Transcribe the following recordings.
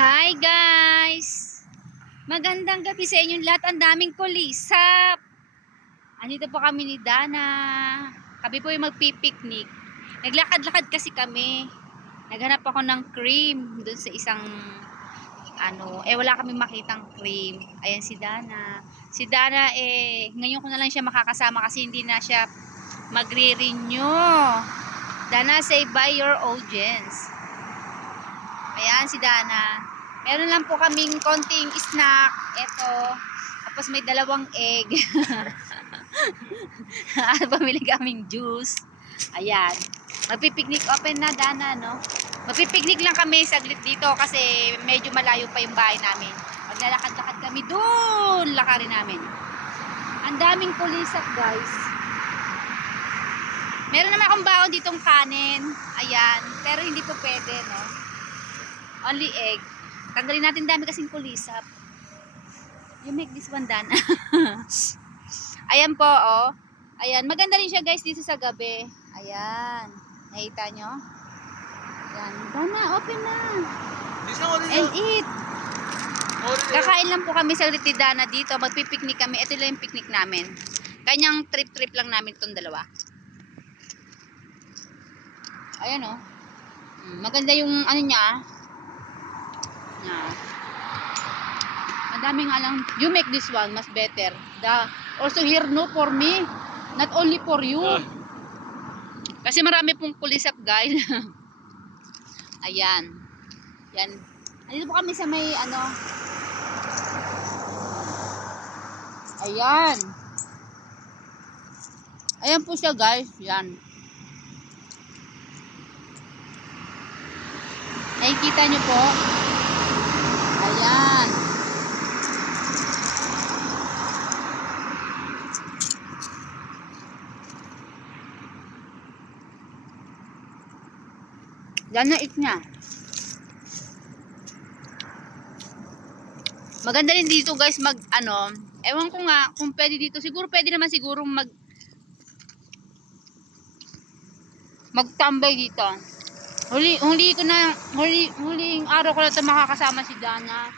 Hi guys! Magandang gabi sa inyong lahat. Ang daming kulisap. Andito po kami ni Dana. Kami po yung magpipiknik. Naglakad-lakad kasi kami. Naghanap ako ng cream doon sa isang wala kami makitang cream. Ayan si Dana. Si Dana ngayon ko na lang siya makakasama kasi hindi na siya magre-renew. Dana, say bye your audience. Ayan si Dana. Meron lang po kaming konting snack. Ito. Tapos may dalawang egg. Pamili kaming juice. Ayan. Magpipiknik open na, Dana, no? Magpipiknik lang kami saglit dito kasi medyo malayo pa yung bahay namin. Maglalakad-lakad kami doon. Lakarin namin. Ang daming pulisap, guys. Meron naman akong baon ditong kanin. Ayan. Pero hindi po pwede, no? Only egg. Tanggalin natin, dami kasing kulisap. You make this one, Dana. Ayan po, oh. Ayan. Maganda rin siya, guys, dito sa gabi. Ayan. Nakita nyo? Ayan. Dana, open na. And eat. Kakain lang po kami sa ni Dana dito. Magpipiknik kami. Ito lang yung picnic namin. Kanyang trip-trip lang namin itong dalawa. Ayan, oh. Maganda yung ano niya. Madami nga lang. You make this one mas better. Also here, no, for me. Not only for you. Kasi marami pong kulisap, guys. Ayan. Yan. Andito po kami sa may Ayan. Ayan po siya, guys. Yan. Nakikita nyo po. Ayan. Yan na it niya. Maganda rin dito, guys, ewan ko nga kung pwede dito. Siguro pwede naman siguro magtambay dito. Huling araw ko na ito makakasama si Dana.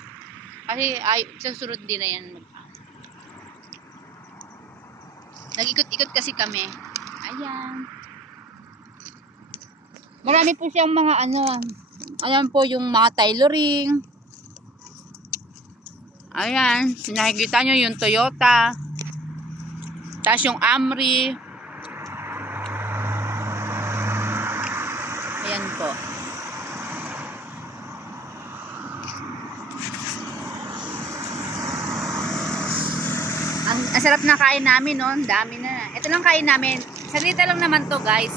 Kasi susunod din na yan. Nag-ikot-ikot kasi kami. Ayan. Marami po siyang mga ayan po yung mga tailoring. Ayan. Nakikita nyo yung Toyota. Tapos yung Amri. Ayan po. Ang sarap na kain namin, no? Ang dami na. Ito lang kain namin. Salita lang naman to, guys.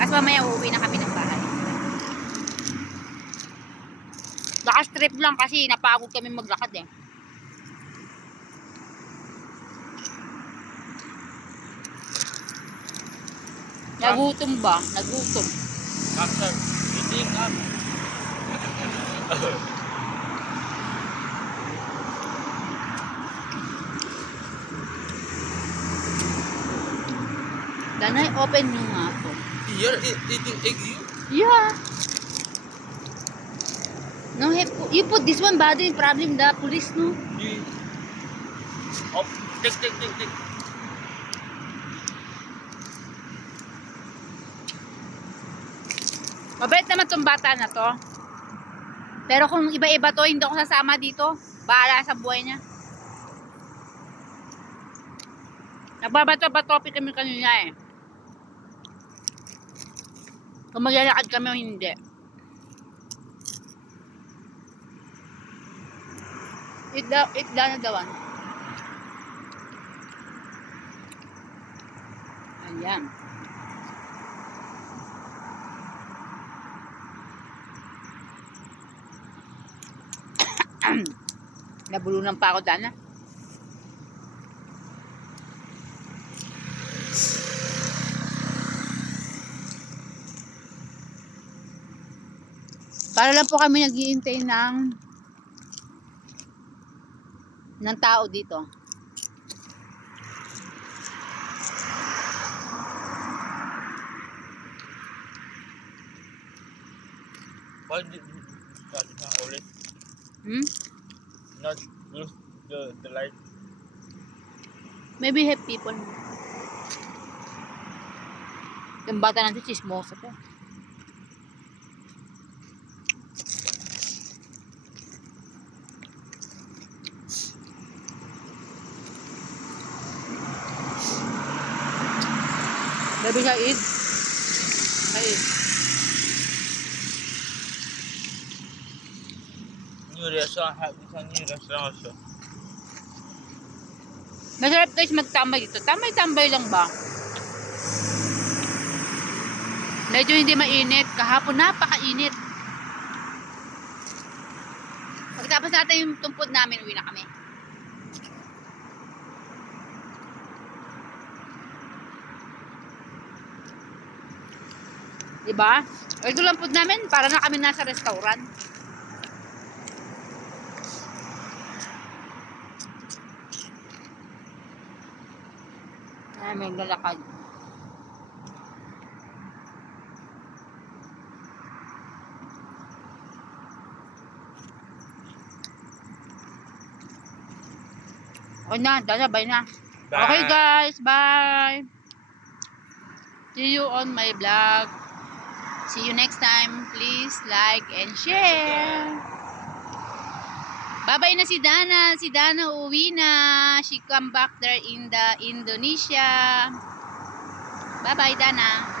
Kasi mamaya uuwi na kami ng bahay. Baka strip lang kasi napagod kami maglakad eh. Nagutom ba? Nagutom. After eating up. Danay, open nyo nga po. You're eating egg, you? Yeah. No, you put this one, bothering problem the police, no? Yeah. Oh, take. Mabait naman tong bata na to. Pero kung iba-iba to, hindi ako sasama dito. Bahala sa buhay niya. Nagbabato-bato kami kanina eh. Kung maglalakad kami o hindi. Eat na dawan. Ayan. Nabulunan pa ako, Dana. Para lang po kami nag-iintay ng tao dito. Why did you ulit? Hmm? Not use the light. Maybe have people. Yung bata natin, chismosa pa. Baby siya eat. Ay, New restaurant have this a new restaurant also. masarap guys magtambay dito. Tambay-tambay lang ba? Medyo hindi mainit. Kahapon napakainit. Pagtapos natin yung tumpod namin, uwi na kami. Diba? Ito lang food namin, para na kami nasa restaurant. Ay, may lalakad. O na, dasabay na. Okay guys, bye! See you on my vlog. See you next time. Please like and share. Bye-bye na si Dana. Si Dana uuwi na. She come back there in the Indonesia. Bye-bye, Dana.